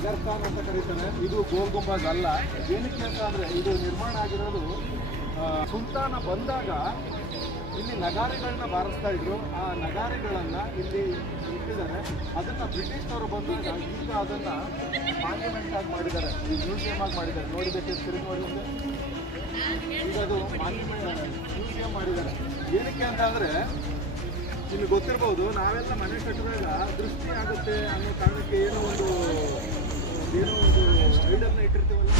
ನಗರಸ್ಥಾನ ಅಂತ ಕರೀತಾರೆ. ಇದು ಗೋಲ್ ಗುಂಬಾಜ್ ಅಲ್ಲ. ಏನಕ್ಕೆ ಅಂತ ಅಂದರೆ ಇದು ನಿರ್ಮಾಣ ಆಗಿರೋದು ಸುಲ್ತಾನ ಬಂದಾಗ ಇಲ್ಲಿ ನಗಾರಿಗಳನ್ನ ಬಾರಿಸ್ತಾ ಇದ್ರು. ಆ ನಗಾರಿಗಳನ್ನು ಇಲ್ಲಿ ಇಟ್ಟಿದ್ದಾರೆ. ಅದನ್ನು ಬ್ರಿಟಿಷ್ನವರು ಬಂದಾಗ ಈಗ ಅದನ್ನು ಮಾನ್ಯುಮೆಂಟ್ ಆಗಿ ಮಾಡಿದ್ದಾರೆ, ಈ ಮ್ಯೂಸಿಯಂ ಆಗಿ ಮಾಡಿದ್ದಾರೆ. ನೋಡಬೇಕಿದ್ರೆ ತಿರುಗಿ ನೋಡಿ, ಈಗ ಅದು ಮ್ಯೂಸಿಯಂ ಮಾಡಿದ್ದಾರೆ. ಏನಕ್ಕೆ ಅಂತ ಅಂದರೆ ನಿಮಗೆ ಗೊತ್ತಿರ್ಬೋದು, ನಾವೆಲ್ಲ ಮನೆ ಕಟ್ಟಿದಾಗ ದೃಷ್ಟಿ ಆಗುತ್ತೆ ಅನ್ನೋ ಕಾರಣಕ್ಕೆ ಏನೋ ಒಂದು ಐಡಲ್ನ ಇಟ್ಟಿರ್ತೀವಲ್ಲ.